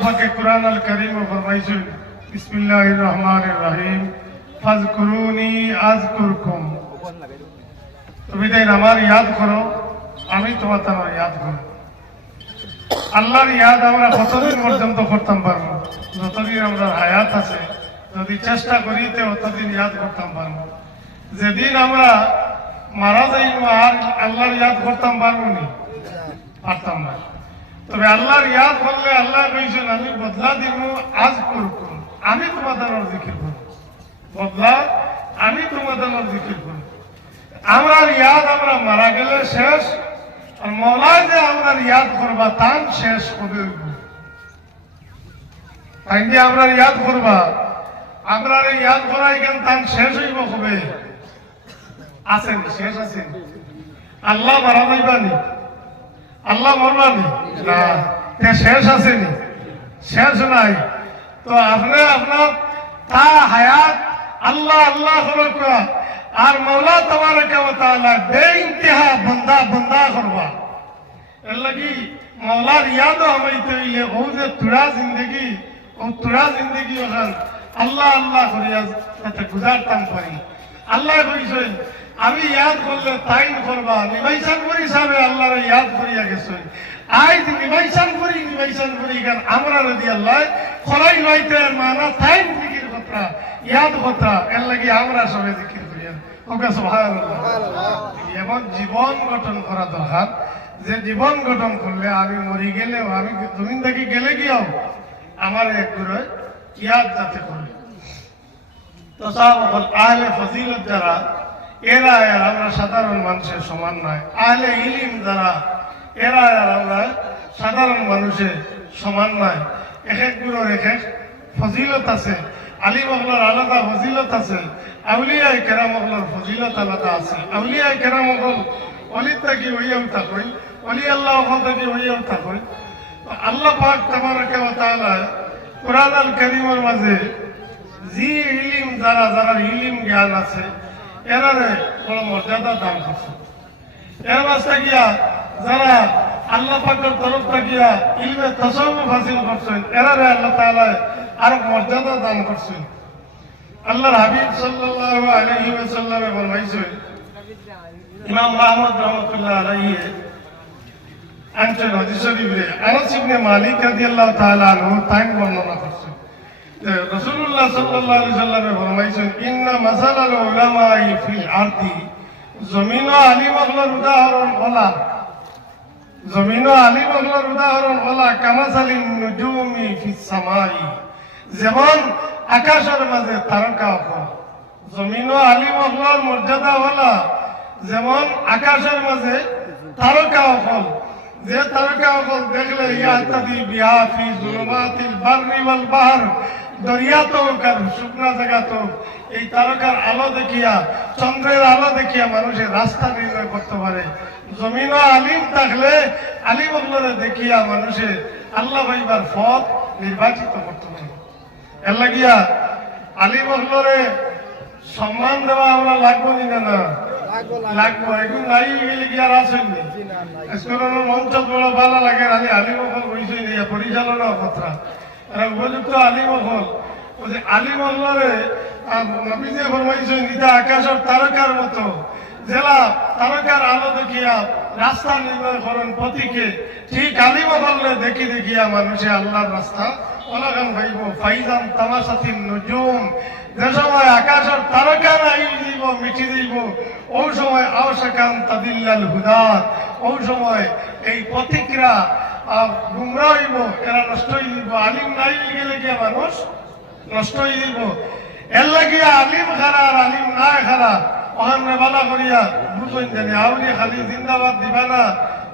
পাকে কোরআন আল করিম ফরমাইছেন, বিসমিল্লাহির রহমানির রহিম আযকুরকুম। তুমি তাই আমার ইয়াদ করো, আমি তোমার তোমার ইয়াদ করো আল্লাহর ইয়াদ আমরা কতদিন পর্যন্ত করতাম পারব? যতদিন আমরা হায়াত আছে, যদি চেষ্টা করি, তো অতদিন ইয়াদ করতাম পারব। যেদিন আমরা মারা যাইব আর আল্লাহর ইয়াদ করতাম পারব নি? পারতাম না। তবে আল্লাহর ইয়াদ করলে আল্লাহ কইছেন, আমি বদলা দিব, আজ করুন আমি তোমাদের জিকির করব। বদলা, আমি তোমাদের জিকির করব। আমরা ইয়াদ আমরা মারা গেলে শেষ, আর মৌলা যে আমরা ইয়াদ করবা তান শেষ হবে তাই যে আমরা ইয়াদ করবা। আমরা ইয়াদ করা এখান তান শেষ হইব হবে আছেন, শেষ আছেন। আল্লাহ মারা যাইবানি আল্লাহ মরবানি না, তে শেষ আসেনি। শেষ নাই। তো আপনি আপনার তা হায়াত আল্লাহ আল্লাহ করা আর মৌলা তোমার তাআলা বে ইন্তেহা বন্দা বন্দা করবা। এর লাগি মৌলার ইয়াদও আমাইতে হইলে ও যে তুরা জিন্দগি, ও তুরা জিন্দগি ওখান আল্লাহ আল্লাহ করিয়া গুজারতাম পারি আল্লাহ কইছেন আমি ইয়াদ করলে তাইন করবা নিবাইসান করি সাবে আল্লাহর ইয়াদ করিয়া নিবাইসান করি নিবাইসান করি গান আমরা নদী আল্লাহ খলাই লইতে মানা তাইন জিকির কথা, ইয়াদ কথা, এর লাগি আমরা সবে জিকির করিয়া ওকে, সুবহানাল্লাহ। এমন জীবন গঠন করা দরকার, যে জীবন গঠন করলে আমি মরি গেলেও, আমি তুমি দেখি গেলে কি গিয়েও, আমার এক করে ইয়াদ যাতে করলে তো সব আহলে ফজিলত যারা এরা আর আমরা সাধারণ মানুষের সমান নয়। আহলে ইলিম যারা এরা আর আমরা সাধারণ মানুষের সমান নয়। এক একগুলোর এক এক ফজিলত আছে। আলী মহলার আলাদা ফজিলত আছে। আউলিয়ায় কেরাম মহলার ফজিলত আলাদা আছে। আউলিয়ায় কেরাম মহল অলিত থাকি হইয়াও থাকই অলি আল্লাহ থাকি হইয়াও থাকই আল্লাহ পাক তাবারাকা ওয়া তাআলা কোরআন আল কারীমের মাঝে জি ইলিম যারা যারা ইলিম জ্ঞান আছে এরারে বড় মর্যাদা দান করছে এর মাঝে গিয়া যারা আল্লাহ পাকের তরফ থাকিয়া ইলমে তসawuf হাসিল করছেন, এরারে আল্লাহ তাআলা আরও মর্যাদা দান করছেন। আল্লাহর হাবিব সাল্লাল্লাহু আলাইহি ওয়াসাল্লামে ফরমাইছেন ইমাম মাহমুদ রহমতুল্লাহ আলাইহি আনছেন হাদিস শরীফে, আনাস ইবনে মালিক রাদিয়াল্লাহু তাআলা আনহু তাই বর্ণনা করছেন। সাল্লাল্লাহু আলাইহি সাল্লামে ফরমাইছেন, ইন্না মাসালাল উলামাই ফিল আরদি। জমিন ও আলিম হলোর উদাহরণ হলা। জমিন ও আলিম হলোর উদাহরণ হলা কামাসালিন নুজুমি ফিস সামাই। যেমন আকাশের মাঝে তারকা হল জমিন ও আলিম হলোর মর্যাদা হলা। যেমন আকাশের মাঝে তারকা হল, যে তারকা হল দেখলে ইয়াতাদি বিহা ফি জুলুমাতিল বাররি ওয়াল বাহর। দরিয়া তো কার শুকনা জায়গা তো এই তারকার আলো দেখিয়া চন্দ্রের আলো দেখিয়া মানুষের রাস্তা নির্ণয় করতে পারে। জমিন আলিম থাকলে আলিম দেখিয়া মানুষে আল্লাহ ভাইবার পথ নির্বাচিত করতে পারে। এর লাগিয়া আলিম অগলরে সম্মান দেওয়া আমরা লাগবো নি না লাগবো এখন নাই গেলে কি আর আসেন মঞ্চ বড় ভালো লাগে আমি আলিম বইছি পরিচালনা কথা। উপযুক্ত আলিম অকল ওই যে আলিম অকলরে নবীজে ফরমাইছে, নিতা আকাশের তারকার মতো। জেলা, তারকার আলো দেখিয়া, রাস্তা নির্ণয় করেন প্রতীকে ঠিক আলিম অকলরে দেখি দেখিয়া মানুষে আল্লাহর রাস্তা ওলাগান ভাইব ফাইজান তামাশাতিন নুজুম। যে সময় আকাশের তারকা নাই দিব মিটি দিব, ওই সময় আওসাকান তাদিল্লাল হুদাত। ওই সময় এই প্রতিক্রিয়া গুমরা নষ্ট হয়ে দিব আলিম নাই গেলে গিয়া মানুষ? নষ্ট হয়ে দিব এর লাগিয়া আলিম খারা আর আলিম নাই খারা ওখানে বালা করিয়া বুঝলেন জানি খালি জিন্দাবাদ দিবা না।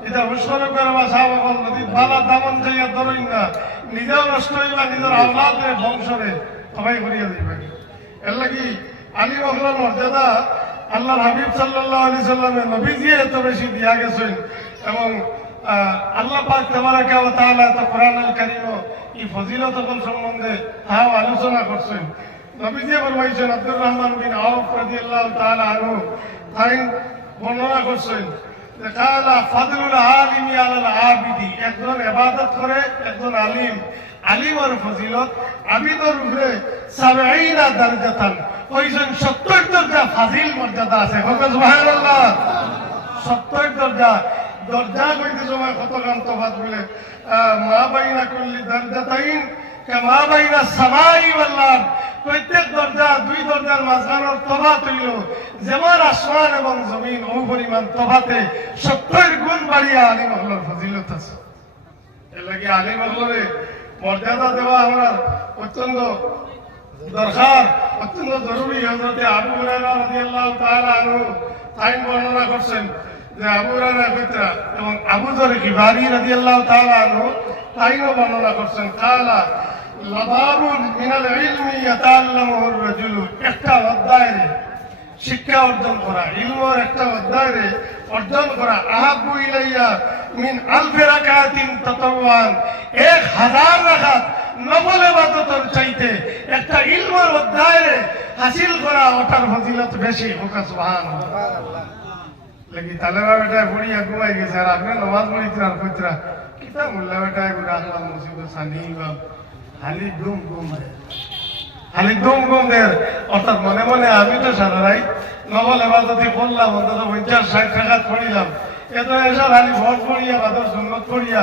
এটা উৎসর্গ করবা সাহাব যদি বালা দামন যাইয়া না। করিয়া দিবে। এর লাগি আলী মহলার মর্যাদা আল্লাহর হাবিব সাল্লাহ আলি সাল্লামের নবীজি এত বেশি দিয়া গেছেন এবং আল্লাহ পাক তাবারাকা ওয়া তাআলা তো কোরআন আল কারীম এই ফজিলত সম্বন্ধে তাও আলোচনা করছেন। নবীজি ফরমাইছেন আব্দুর রহমান বিন আউফ রাদিয়াল্লাহু তাআলা আনহু তাই বর্ণনা করছেন কালা ফাদলুল আলাল আবিদি একজন ইবাদত করে, একজন আলিম। আলিমর ফজিলত, আবিদর উপরে সাবেইনা দারজাতান। ওইজন সত্তর দরজা ফাজিল মর্যাদা আছে। সুবহানাল্লাহ! সত্তর দরজা দরজা কইতে সময় কত গান তফাত বলে মা বাইনা করলি দরজাতাইন মা বাইনা সামাই ওয়াল্লাহ প্রত্যেক দরজা, দুই দরজার মাঝখানোর তফাত হইল যেমন আসমান এবং জমিন ও পরিমাণ তফাতে সত্তর গুণ বাড়িয়া আলিম হলোর ফজিলত আছে। এর লাগে আলিম হলরে মর্যাদা দেওয়া আমরা অত্যন্ত দরকার, অত্যন্ত জরুরি। হজরতে আবু হুরায়রা রাদিয়াল্লাহু তাআলা আনহু তাই বর্ণনা করছেন যে আবু হুরায়রা এবং আবু যর গিফারি রাদিয়াল্লাহু তাআলা আনহু, তাইও বর্ণনা করছেন, কালা লাবাবুন মিনাল ইলমি ইয়াতাআল্লামুর রাজুলু। একটা অধ্যায় শিক্ষা অর্জন করা, ইলমর একটা অধ্যায় অর্জন করা। আহাবু ইলাইয়া মিন আলফি রাকাতিন তাতাওয়ান। এক হাজার রাকাত নফল ইবাদতের চাইতে একটা ইলমর অধ্যায় হাসিল করা ওটার ফজিলত বেশি হোকা, সুবহানাল্লাহ। লাগি তালেরা বেটা পড়িয়া ঘুমাই গেছে। আর আপনি নমাজ পড়িতে আর কইতরা কিতা মোল্লা বেটা এগুলো আখলাম মুসিবত সানি বা খালি ঘুম ঘুম দেয় খালি ঘুম ঘুম দেয় অর্থাৎ মনে মনে আমি তো সারা রাই নবল এবাদতি করলাম অন্তত পঞ্চাশ ষাট টাকা পড়িলাম এত এসা খালি ভোট পড়িয়া বাদর সুন্নত পড়িয়া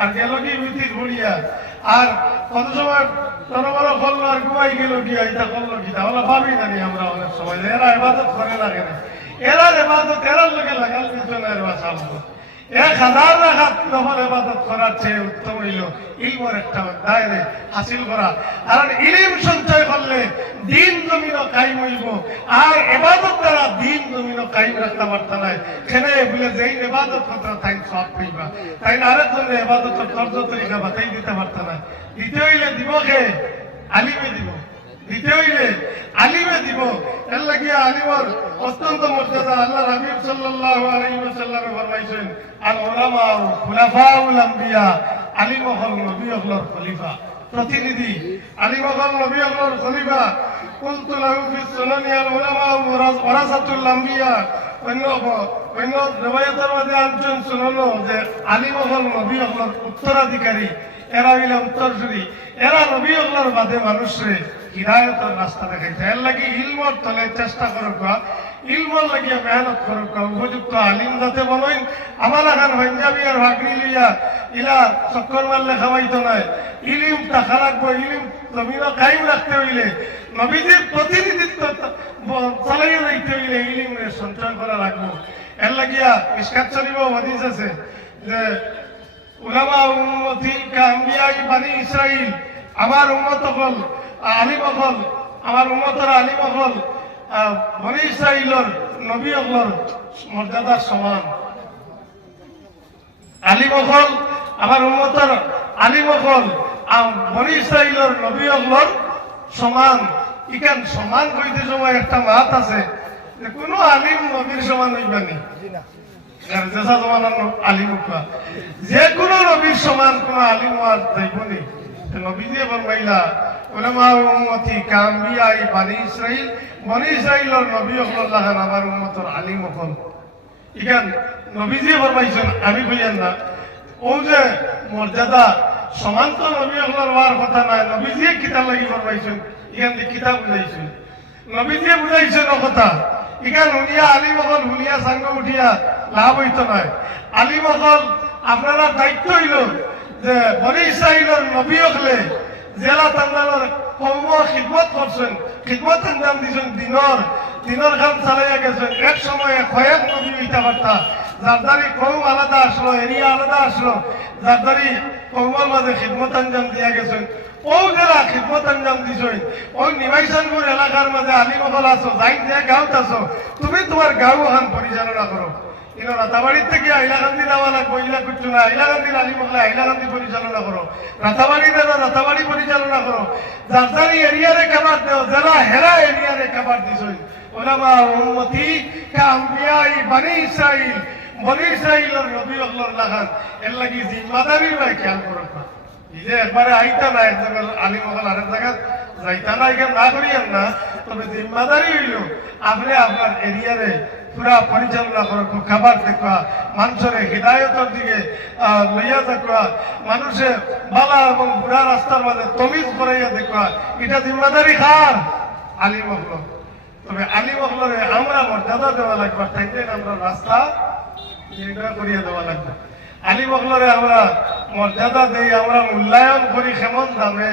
আর গেল কি বিতির পড়িয়া আর কত সময় বড় বড় করল আর ঘুমাই গেল কি এটা করল কি তাহলে ভাবি জানি আমরা অনেক সময়। এরা এবাদত করে না। কেন এরা এবাদত এরার লোকে লাগাল এরা সামনে। এক হাজার রাখাত নফল এবাদত করার চেয়ে উত্তম হইল ইলমর একটা দায়রে হাসিল করা। কারণ ইলিম সঞ্চয় করলে দিন জমিনও কায়েম হইব, আর এবাদত দ্বারা দিন জমিনও কায়েম রাখতে পারত না খেলে বলে যেই এবাদত করতে তাই সব পাইবা তাই না আরেকজন এবাদত কর্জ তরিকা বাতাই দিতে পারত না দিতে হইলে দিবকে, আলিমে দিব। দিতে হইলে আলিমে দিব। এর লাগিয়া আলিমর অত্যন্ত মর্যাদা আল্লাহ হাবিব সাল্লাল্লাহু আলাইহি ওয়াসাল্লামে ফরমাইছেন, আল উলামা খুলাফাউল আম্বিয়া আলিম হল নবী হলর খলিফা। প্রতিনিধি আলিম হল নবী হলর খলিফা কুলতু লাহু ফি সুনানি আল উলামা ওয়ারাসাতুল আম্বিয়া। অন্য অন্য রিওয়ায়াতের মধ্যে আনছেন শুনলো যে আলিম হল নবী হলর উত্তরাধিকারী, এরা হইলে উত্তরসূরি। এরা নবী আল্লাহর বাদে মানুষরে হিদায়তের রাস্তা দেখাইছে এর লাগি ইলমর তলে চেষ্টা করুক ইলমর লাগিয়া মেহনত করুক উপযুক্ত আলিম যাতে বলইন আমার এখন পাঞ্জাবি আর ভাগনি লইয়া ইলা চক্কর মারলে খাওয়াইতো নাই। ইলিম টাকা রাখব ইলিম জমিন কায়েম রাখতে হইলে, নবীজির প্রতিনিধিত্ব চালাইয়া যাইতে হইলে ইলিমের সঞ্চয় করা লাগবো। এর লাগিয়া ইস্কাত শরীফ হদিস আছে যে, উলামা উম্মতি কাম্বিয়াই বানি ইসরাইল আমার উম্মত হল আলিম হল আমার হল বনি ইসরাইলর নবী মর্যাদার সমান। আমার বনি ইসরাইলর নবী সমান। ইখান সমান কইতে সময় একটা মাত আছে যে কোনো আলিম নবীর সমান হইবানি যে কোনো নবীর সমান কোন আলিম আর যাইবনি নবী দিয়ে ফরমাইলা বানি ইসরাইল বনি নবী হল আমার আলিম হল ইখান নবী দিয়ে ফরমাইছেন আমি না, ও যে মর্যাদা সমান তো নবী হলার হওয়ার কথা নাই নবী দিয়ে কিতাব লাগি ফরমাইছেন ইখান দিয়ে কিতাব বুঝাইছেন। নবী বুঝাইছেন কথা, ইখান হুনিয়া আলিম হল হুনিয়া সাঙ্গ উঠিয়া লাভ হইতো নয় আলিম হল, আপনারা দায়িত্ব হইল যে বনি ইসরাইলের নবী জেলা তান্দানোর কৌম খিদমত করছেন। খিদমত আঞ্জাম দিছেন দিনর দিনর খান চালাইয়া গেছেন। এক সময়ে কয়েক নবী হইতে পারতা যার দ্বারি কৌম আলাদা আসলো এরিয়া আলাদা আসলো যার দ্বারি কৌমর মাঝে খিদমত আঞ্জাম দিয়া গেছেন। ও যারা খিদমত আঞ্জাম দিছই ওই নিমাইশানপুর এলাকার মাঝে আলিমহল আছো যাই যে গাঁৱত আছো। তুমি তোমার গাঁও ওখান পরিচালনা করো কিন্তু রাতাবাড়ির থেকে হাইলাকান্দি যাওয়া লাগবো ইলা করছ না হাইলাকান্দির আলিমহলে হাইলাকান্দি পরিচালনা করো। রাতাবাড়ি যারা রাতাবাড়ি পরিচালনা করো। যারি এরিয়ারে খাবার দেও, যারা হেরা এরিয়ারে খাবার দিছই ওলামা উম্মতি কাম্বিয়াই বানি ইসরাইল বনি ইসরাইলের নবী আল্লাহর লাগান। এর লাগি জিম্মাদারির ভাই খেয়াল করো যে একবারে আইতা না, এক জায়গায় আলিম হল আরেক জায়গায় যাইতা না এখানে না করিয়েন না, তবে জিম্মাদারি হইল। আপনি আপনার এরিয়ারে পুরা পরিচালনা করক খাবার দেখবা মানুষের হৃদায়তের দিকে লইয়া দেখবা মানুষের বালা এবং বুড়া রাস্তার মাঝে তমিজ করাইয়া দেখবা এটা জিম্মাদারি খার আলী মহল তবে আলী মহলরে আমরা মর্যাদা দেওয়া লাগবে তাই আমরা রাস্তা নির্ণয় করিয়া দেওয়া লাগবে। আলী মহলরে আমরা মর্যাদা দেই, আমরা মূল্যায়ন করি কেমন দামে?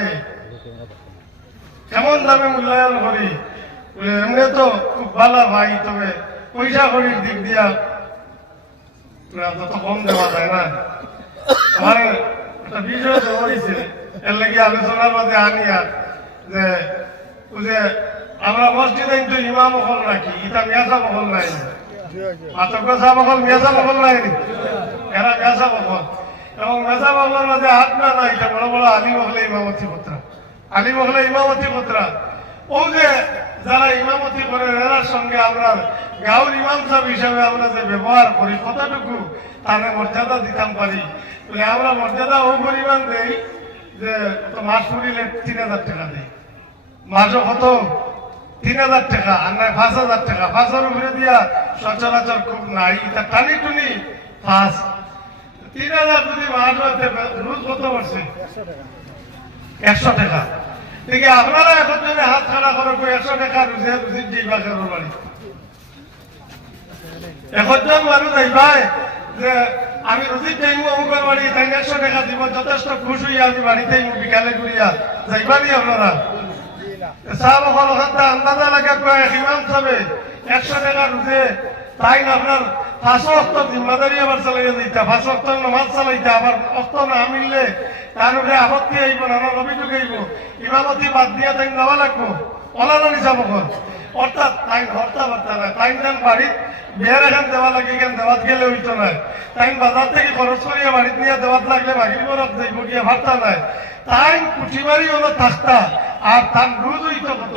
কেমন দামে মূল্যায়ন করি? এমনি তো খুব ভালো ভাই, তবে পয়সা করির দিক দিয়া তত কম দেওয়া যায় না। আমার একটা বিষয় হয়েছে এর লাগি আলোচনার মাঝে যে আমরা মসজিদে কিন্তু ইমাম হল নাকি ইটা মেয়াজা মহল নাই। পাতক সাহেব হল মেয়াজা মহল নাই? এরা মেয়াজা মহল। এবং মেজা মহলের মাঝে হাত না নাই বড় বড় আলী মহলে ইমামতি পুত্রা আলী মহলে ও যে যারা ইমামতি করে এরার সঙ্গে আমরা গাঁর ইমাম সাহেব হিসাবে আমরা যে ব্যবহার করি, কতটুকু তাদের মর্যাদা দিতাম পারি? আমরা মর্যাদা ও পরিমাণ দেই যে তো মাস ফুরিলে তিন হাজার টাকা দেই। মাসও কত? তিন হাজার টাকা, আর নয় পাঁচ হাজার টাকা। পাঁচ হাজার উপরে দিয়া সচরাচর খুব নাই। এটা টানি টুনি পাঁচ। তিন হাজার যদি মাস রোজ কত পড়ছে একশো টাকা। দেখি আপনারা এখন যদি হাত খাড়া করে করে একশো টাকা রুজে রুজি দিবা কারোর বাড়ি এখন জন মানুষ যাইবাই যে আমি রুজি টাইম অমুকের বাড়ি তাই একশো টাকা দিব, যথেষ্ট খুশ হইয়া আমি বাড়িতে বিকালে ঘুরিয়া যাইবানি আপনারা? সাহেব হল আন্দাজা লাগে কয় ইমাম সাহেবে একশো টাকা রুজে তাই আপনার পাঁচশো অক্ত জিম্মাদারি আবার চালাইয়া দিতে পাঁচ অক্ত নামাজ চালাইতে, আবার অক্ত না মিললে তার উপরে আপত্তি আইব না অভিযোগ আইব। ইমামতি বাদ দিয়া তাই নেওয়া লাগবো অলানো নিচাব অর্থাৎ তাই হর্তা বার্তা না তাই যেন বাড়িত বিয়ার এখান দেওয়া লাগে, এখান দেওয়াত গেলে হইতো না তাই বাজার থেকে খরচ করিয়া বাড়িত নিয়ে দেওয়াত লাগলে বাকির বরফ যাইব গিয়া ভাবতা নাই। তাই পুঁটিবাড়ি হলো থাকতা, আর তার রোজ হইতো কত?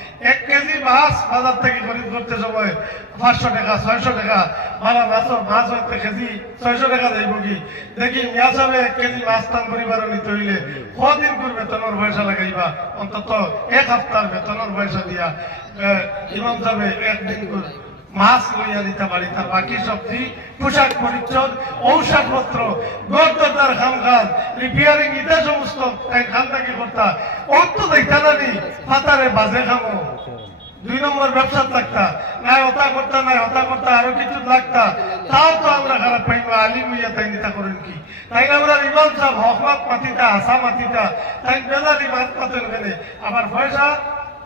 এক কেজি মাছ বাজার থেকে খরিদ করতে সময় পাঁচশো টাকা, ছয়শো টাকা। মারা মাছ মাছ হইতে কেজি ছয়শো টাকা যাইব কি? দেখি মিয়া সাহেব এক কেজি মাছ টান পরিবার নিতে হইলে কদিন করে বেতনের পয়সা লাগাইবা? অন্তত এক সপ্তাহ বেতনের পয়সা দিয়া ইমাম সাহেব, একদিন করে মাছ লইয়া দিতে পারি তার বাকি সবজি পোশাক পরিচ্ছদ, ঔষধপত্র গর্দার খাম খান রিপেয়ারিং ইটা সমস্ত খান থাকি করতা। ও তো দেখতা পাতারে বাজে খামো। দুই নম্বর ব্যবসা থাকতা না ওটা করতা না ওটা করতা, আরও কিছু লাগতা। তাও তো আমরা খারাপ পাইব আলিম হইয়া তাই নিতা করেন কি? তাই আমরা ইমাম সাহেব, হকমাত মাতিতা আসা মাতিতা, তাই বেলারি মাত পাতেন আবার পয়সা,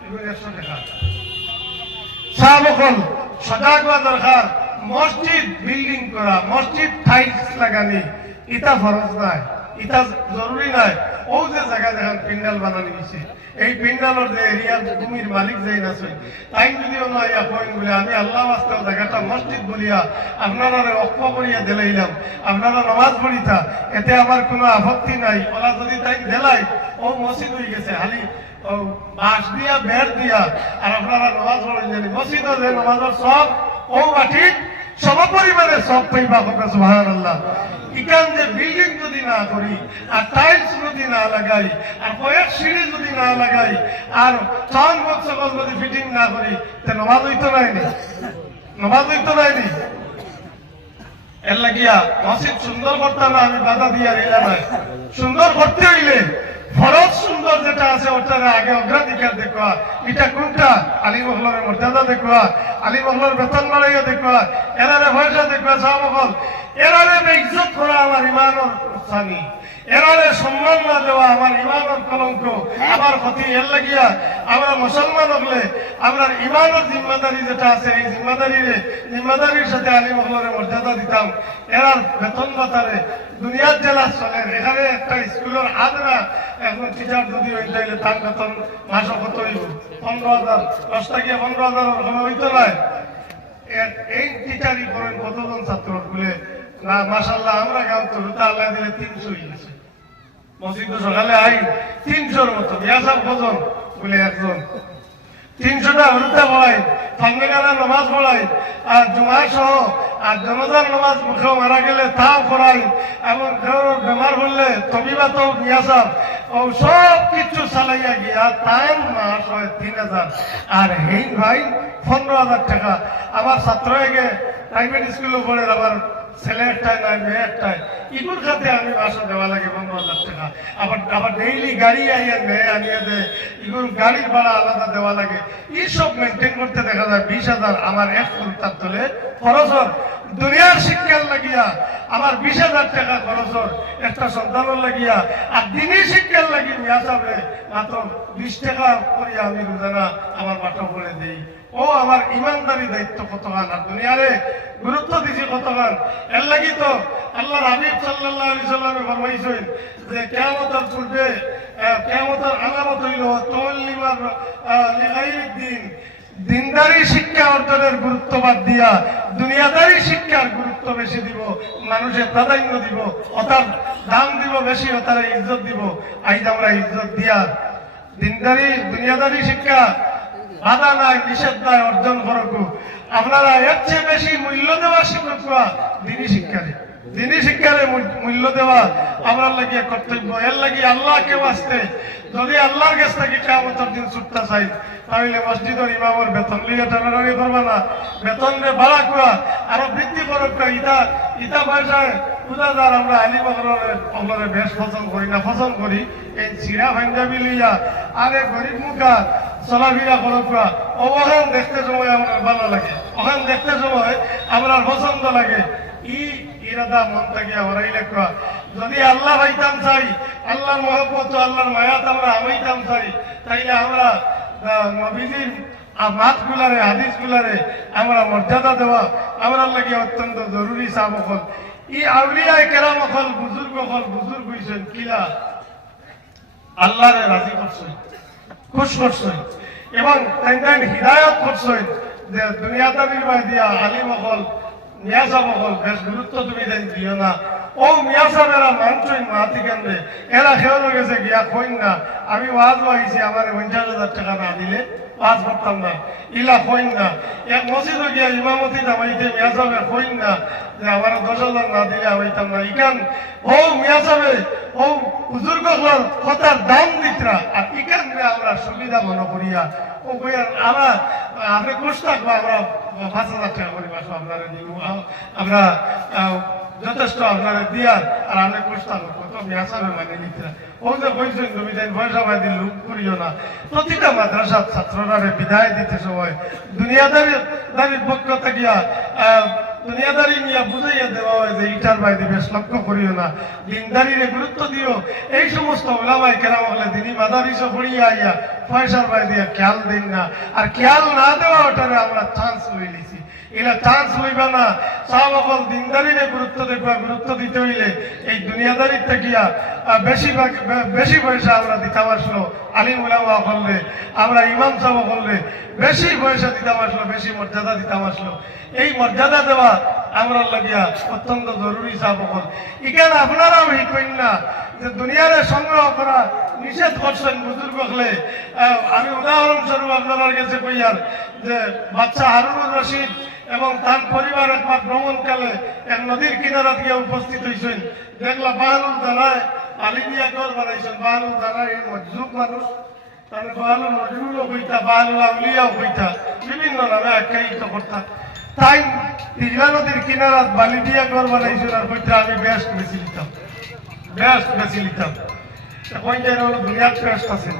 এগুলো একশো টাকা। সাহাবকল সজাগ হওয়া দরকার। মসজিদ বিল্ডিং করা মসজিদ টাইলস লাগানি এটা ফরজ নাই ইটা জরুরি নাই ও যে জায়গা দেখান পিন্ডাল বানানি গেছে এই পিন্ডালের যে এরিয়ার ভূমির মালিক যাই আছে তাই যদি ইয়া কইন বলে আমি আল্লাহ বাস্তব জায়গাটা মসজিদ বলিয়া আপনারা অক্ষ করিয়া দিলাইলাম, আপনারা নামাজ পড়িতা, এতে আমার কোনো আপত্তি নাই। ওরা যদি তাই দেলাই ও মসজিদ হয়ে গেছে হালি বাঁশ দিয়া বের দিয়া, আর আপনারা নামাজ পড়েন জানি। মসজিদও যে নামাজের সব, ও মাটি সব পরিমাণে সব পাইবা হবে সুবহান আল্লাহ ইকান যে বিল্ডিং যদি না করি আর টাইলস যদি না লাগাই, আর কয়েক সিঁড়ি যদি না লাগাই, আর চান বক্স যদি ফিটিং না করি, তে নমাজ হইতো নাইনি নমাজ হইতো নাইনি এর লাগিয়া মসজিদ সুন্দর করতাম না আমি বাধা দিয়া নাই সুন্দর করতে হইলে ফরজ সুন্দর যেটা আছে ওটার আগে অগ্রাধিকার দেখবা এটা কোনটা? আলী মহলের মর্যাদা দেখবা আলী মহলের বেতন বাড়াইয়া দেখবা এরারে পয়সা দেখবা সাহাবকল এরারে ইজ্জত করা আমার ইমানের স্বামী। এরারে সম্মান না দেওয়া আমার ইমানত কলঙ্ক। আমার ক্ষতি এর লাগিয়া আমরা মুসলমান হলে আমরা ইমানের জিম্মাদারি যেটা আছে এই জিম্মাদারি জিম্মাদারির সাথে আলী মহলের মর্যাদা দিতাম। এরার বেতন ভাতারে দুনিয়ার জেলা চলে এখানে একটা স্কুলের আদরা এখন টিচার যদি হয়ে যাইলে তার বেতন মাসে কত হইব? পনেরো হাজার। দশ থেকে পনেরো হাজার হইতো নয় এই টিচারই করেন কতজন ছাত্র? বলে না মাসাল্লাহ আমরা গান তো রুতা আল্লাহ দিলে তিনশো গেছে মসজিদ সকালে আই তিনশোর মতো ইয়াসাব কজন বলে একজন। তিনশোটা হরুতা পড়াই ফান্ডেগানা নামাজ পড়াই আর জমা সহ আর জনতার নামাজ মুখেও মারা গেলে তাও করাই এবং কেউ বেমার বললে তবিবা তো নিয়াসাব ও সব কিছু চালাইয়া গিয়া তার মাস হয় তিন হাজার। আর হেই ভাই, পনেরো হাজার টাকা। আমার ছাত্র এগে প্রাইভেট স্কুলে পড়ে আবার ছেলে একটাই নয় মেয়ে একটাই। ইগুর খাতে আমি বাসা দেওয়া লাগে পনেরো হাজার টাকা আবার আবার ডেইলি গাড়ি আইয়া মেয়ে আনিয়ে দেয়। ইগুর গাড়ির ভাড়া আলাদা দেওয়া লাগে। এইসব মেনটেন করতে দেখা যায় বিশ হাজার আমার এক ফুল তার তোলে খরচ হয়। দুনিয়ার শিক্ষার লাগিয়া আমার বিশ হাজার টাকা খরচ হয় একটা সন্তানের লাগিয়া আর দিনই শিক্ষার লাগি মিয়া যাবে মাত্র বিশ টাকা করিয়া আমি রোজানা আমার বাটা করে দেই। ও আমার ইমানদারি দায়িত্ব কতখান? আর দুনিয়ারে গুরুত্ব দিছি কতখান? এর লাগি তো আল্লাহ হাবিব সাল্লামে ফরমাইছেন যে কিয়ামতের পূর্বে আহ, কিয়ামতের আলামত হইল তওয়াল্লিমার লিগাইরিদ দিন দিনদারি শিক্ষা অর্জনের গুরুত্ব বাদ দিয়া দুনিয়াদারি শিক্ষার গুরুত্ব বেশি দিব মানুষের প্রাধান্য দিব অতার দাম দিব বেশি অতার ইজ্জত দিব। আইজ আমরা ইজ্জত দিয়া দিনদারি, দুনিয়াদারি শিক্ষা বাধা নাই, নিষেধ নাই, অর্জন করক। আপনারা এর চেয়ে বেশি মূল্য দেওয়া শিক্ষক দিনী শিক্ষারে দিনী শিক্ষারে মূল- মূল্য দেওয়া আমার লাগিয়ে কর্তব্য, এর লাগি আল্লাহকে বাঁচতে যদি আল্লাহর কাছ থেকে কেমন দিন ছুটতে চাই, তাহলে মসজিদের ইমামের বেতন লিয়ে টানাটানি করবা না। বেতন রে বাড়া কুয়া আরও বৃদ্ধি করক ইটা ইটা পয়সায় পূজাদার আমরা আলী বকরের অমরে বেশ পছন্দ করি না পছন্দ করি, এই চিরা পাঞ্জাবি লিয়া আরে গরিব মুখা, চলাফেরা করক না ওখান দেখতে সময় আমার ভালো লাগে ওখান দেখতে সময় আমার পছন্দ লাগে। ই ইরাদা মন থেকে আমরা এই লেখা। যদি আল্লাহ পাইতাম চাই, আল্লাহর মহব্বত, আল্লাহর মায়াত আমরা আমাইতাম চাই, তাইলে আমরা নবীজির মাত গুলারে হাদিস গুলারে আমরা মর্যাদা দেওয়া আমরা লাগে অত্যন্ত জরুরি চাপ অকল ই আউলিয়ায় কেরাম অকল বুজুর্গ অকল বুজুর্গ হইছেন কিলা? আল্লাহরে রাজি করছেন, খুশ করছেন, এবং তাই তাই হৃদায়ত করছেন যে দুনিয়াদারির দিয়া আলিম অকল বেশ গুরুত্ব তুমি দেন দিও না। ও মাতি কেন্দ্রে এরা খেয়াল গেছে গিয়া না। আমি ওয়াজ আমার পঞ্চাশ হাজার টাকা না দিলে, ওয়াজ করতাম না। ইলা কইন না। এক মসজিদ গিয়া ইমামতি দামাইতে মিয়া সাহেবের না। যে আমার দশ হাজার না দিলে আমাইতাম না ইকান ও, মিয়া ও বুজুর্গ কথার দাম দিতরা। আর ইকান আমরা সুবিধা মনে করিয়া? আমরা আপনি খুশ থাকব আমরা পাঁচ হাজার আমরা যথেষ্ট আপনারা দিয়ার, আর খুশ থাকব কত সাহেব মানে নিতরা ও যে কইছেন তুমি তাই পয়সা বাদি লুক করিও না। প্রতিটা মাদ্রাসার ছাত্ররা বিদায় দিতে সময় দুনিয়াদারি, দারির পক্ষ থাকিয়া দুনিয়াদারি নিয়ে বুঝাইয়া দেওয়া হয় যে ইটার বাইরে বেশ লক্ষ্য করিও না। দিনদারিরে গুরুত্ব দিও। এই সমস্ত ওলামাই কেরাম হলে দিনই মাদারিস পড়িয়া আইয়া পয়সার বাইরে খেয়াল দিন না। আর খেয়াল না দেওয়া ওটারে আমরা চান্স লই এরা চান্স লইবা না। সব অকল দিনদারিরে গুরুত্ব দেখবা গুরুত্ব দিতে হইলে এই দুনিয়াদারির থাকিয়া বেশি বেশি পয়সা আমরা দিতাম আসলো আলিম উলামা করলে আমরা ইমাম সাহেব করলে বেশি পয়সা দিতাম আসলো বেশি মর্যাদা দিতাম আসলো এই মর্যাদা দেওয়া আমরা লাগিয়া অত্যন্ত জরুরি সাহেব হল এখানে আপনারাও কইন না যে দুনিয়ারে সংগ্রহ করা নিষেধ করছেন বুজুর্গ হলে আমি উদাহরণস্বরূপ আপনার কাছে কইয়ার যে বাচ্চা হারুনুর রশিদ এবং তার পরিবার একবার ভ্রমণকালে এক নদীর কিনারা গিয়ে উপস্থিত হয়েছেন দেখলা বাহানুর দ্বারায় আলিমিয়া ঘর বানাইছেন। বাহানুর দ্বারায় এই মজলুক মানুষ তাহলে বাহানুর মজলুলও হইতা বাহানুর আউলিয়াও হইতা, বিভিন্ন নামে আখ্যায়িত করতা। তাই তিগলা নদীর কিনারাত বালি দিয়া ঘর বানাইছেন আর হইতা আমি বেস্ট বেশি নিতাম বেস্ট বেশি নিতাম এখন যে দুনিয়ার বেস্ট আছে।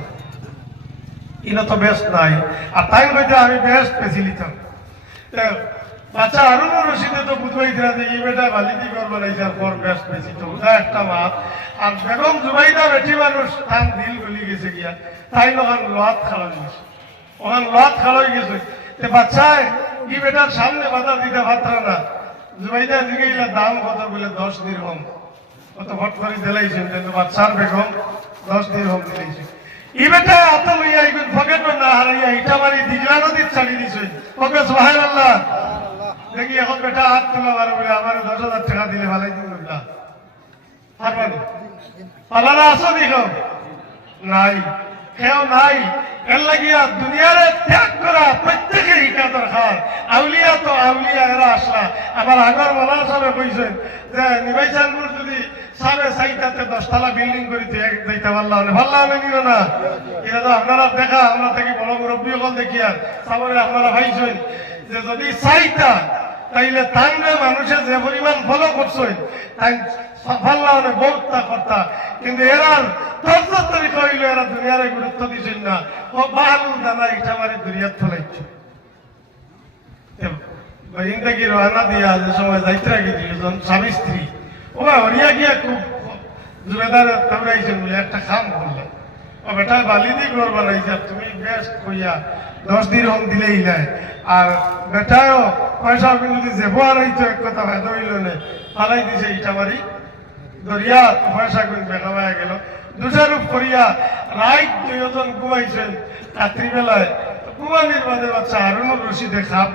ইনো তো বেস্ট নাই। আর তাই হইতে আমি বেস্ট বেশি নিতাম বাচ্চা আরও রশিদে তো বুঝবাই দিলা যে এই বেটা বালিদি ঘর বানাইছে আর পর বেস্ট বেশি ওটা একটা মাপ আর বেগম জুবাইদা বেটি মানুষ তার দিল গলি গেছে গিয়া। তাই ওখান লোহাত খাওয়া গেছে। ওখান লোহাত খাওয়া গেছে। তে বাচ্চায় ই বেটার সামনে বাধা দিতে পারতাম না। জুবাইদা দিকে দাম কত বলে দশ দিরহম। কত ভট করে দিলাইছেন কিন্তু বাচ্চার বেগম দশ দিরহম দিলাইছে। ই বেটা এত লইয়া এগুলো পকেট না হারাইয়া ইটা মারি দিগলা নদীর ছাড়ি দিছে। ওকে সোহান আল্লাহ দেখি এখন বেটা হাত তোলা পারো বলে আমার দশ হাজার টাকা দিলে ভালাই দিন না পারবানি পালারা আসো দেখো। নাই, কেউ নাই। এর লাগিয়া দুনিয়ারে ত্যাগ করা প্রত্যেকের ইটা দরকার। আউলিয়া তো আউলিয়া, এরা আসলা। আমার আগর মালা সাহেব কইছেন যে, নিবাই চানপুর যদি সাবে সাইটাতে দশতলা বিল্ডিং করে দিয়ে যাইতে পারলাম ভাল্লা আমি নিল না। এটা তো আপনারা দেখা, আমরা থেকে বড় মুরব্বী হল দেখিয়া সামনে আপনারা ভাইছেন যে, যদি সাইটা তাইলে তাঙ্গে মানুষের যে পরিমাণ ফলো করছেন তাই সাফল্য মানে বহুতটা কথা কিন্তু এরার তর্জ তরিকা হইল এরা দুনিয়ারে গুরুত্ব দিছেন না। ও বালু দানা ইটা মারি দুনিয়ার থলাইছে ইন্দাকি রওনা দিয়া যে সময় যাইতে রাখি দুজন স্বামী স্ত্রী, ও হরিয়া গিয়া খুব জুমেদার তাবড়াইছেন বলে একটা খাম করলাম বেটা, বালি দিয়ে ঘর বানাইছে তুমি বেশ কইয়া। দশ দিন হম দিলেই নাই। আর বেটায়ও, পয়সা কিন্তু যে বোয়ার হইতো এক কথা ভেদ হইল নে ফালাই দিছে ইটা মারি দরিয়া, পয়সা গুণ পাওয়া গেল। দুটারূপ করিয়া রাইট দুইজন ঘুমাইছেন, রাত্রিবেলায়। বাদে বাচ্চা রশিদে খাপ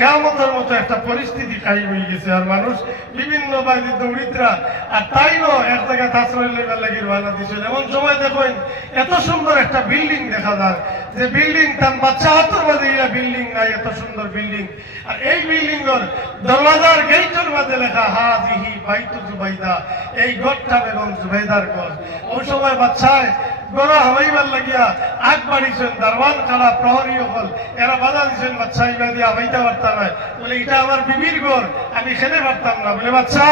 কেমতের মতো একটা পরিস্থিতি খাই হয়ে গেছে, আর মানুষ বিভিন্ন দৌড়িতরা। আর তাই এক জায়গায় আশ্রয় লেবার সময় এত সুন্দর একটা বিল্ডিং দেখা যায়। যে বিল্ডিং, তার বাচ্চা হাতের বিল্ডিং নাই, এত সুন্দর বিল্ডিং। আর এই বিল্ডিং এর দরওয়াজার গেটের মাঝে লেখা, হাজিহি বাইতু জুবাইদা। এই ঘরটা বেগম জুবাইদার ঘর ওই সময় বাচ্চায় বড় হামাইবার লাগিয়া আগ বাড়িছেন দারওয়ান খালা প্রহরী হল, এরা বাধা দিছেন বাচ্চা ইবা দিয়ে হামাইতে পারতাম না বলে, এটা আমার বিবির ঘর, আমি খেতে পারতাম না। বলে, বাচ্চা,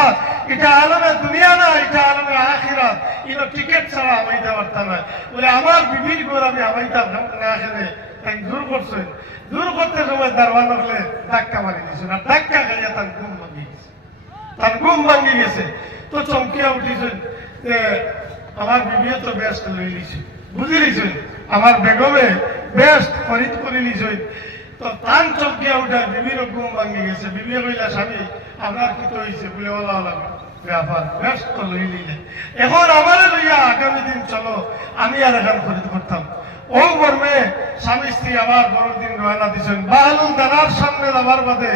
এটা আলমের দুনিয়া না, এটা আলমের আখিরাত। এটা টিকিট ছাড়া হামাইতে পারতাম না। বলে, আমার বিবির ঘর আমি হামাইতাম না। খেতে তাই দূর করছেন। দূর করতে সময় দারওয়ান হলে ধাক্কা মারি দিয়েছেন। আর ধাক্কা খাইয়া তার ঘুম ভাঙি গেছে। তার ঘুম ভাঙি গেছে। তো চমকিয়া উঠিছেন আমার বিবিও তো ব্যস্ত লই লিছে বুঝি লিছেন আমার বেগমে ব্যস্ত খরিদ করে লিছেন তো তান চমকিয়া উঠার বিবিরও ঘুম ভাঙি গেছে। বিবি কইলা, স্বামী আপনার কি তো হয়েছে বলে ওলা ওলা ব্যাপার ব্যস্ত লই লিলে এখন আমারে লইয়া আগামী দিন চলো। আমি আর এখন খরিদ করতাম ও মর্মে স্বামী স্ত্রী আবার বড়দিন রওনা দিছেন বাহালুন দানার সামনে যাবার বাদে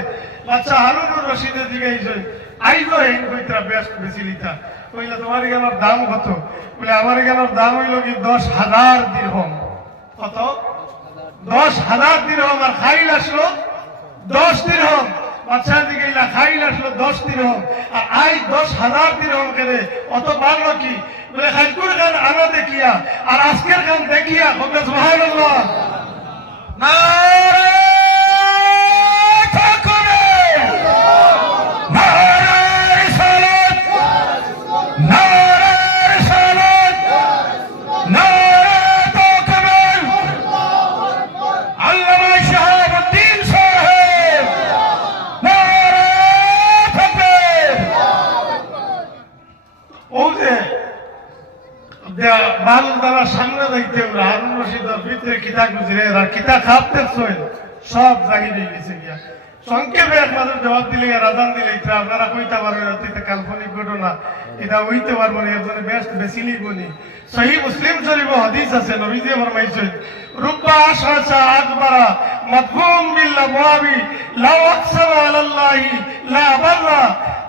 বাচ্চা হারুনুর রশিদের দিকে আইছেন আইলো এই কইতরা বেস্ট বেসিলিতা কইলা তোমার এখানের দাম কত? বলে আমার এখানের দাম হইল কি দশ হাজার দিরহম কত? দশ হাজার দিরহম আর খাইল আসলো, দশ দিরহম বাচ্চার দিকে ইলা খাইল আসলো, দশ দিরহম আর আই দশ হাজার দিরহম কেনে অত বাড়লো কি? বলে খান দেখিয়া, আর আজকের খান দেখিয়া কংগ্রেস নারে বাল দ্বারা সামনে দেখতে হারুন রশিদ ভিতরে কিতা গুজরে আর কিতা খাপতে ছয় সব জাগিয়ে দিয়ে গেছে গিয়া। সংক্ষেপে একমাত্র জবাব দিলে রাজান দিলে, এটা আপনারা কইতে পারবেন, অতীতে কাল্পনিক ঘটনা। এটা হইতে পারব না, এর জন্য বেস্ট বেশি লিখবনি সহি মুসলিম শরীফ হাদিস আছে, নবীজি ফরমাইছেন রুব্বা আশাসা আকবারা মাদফুম বিল আবওয়াবি লা আকসারা আলাল্লাহি, লা বাররা।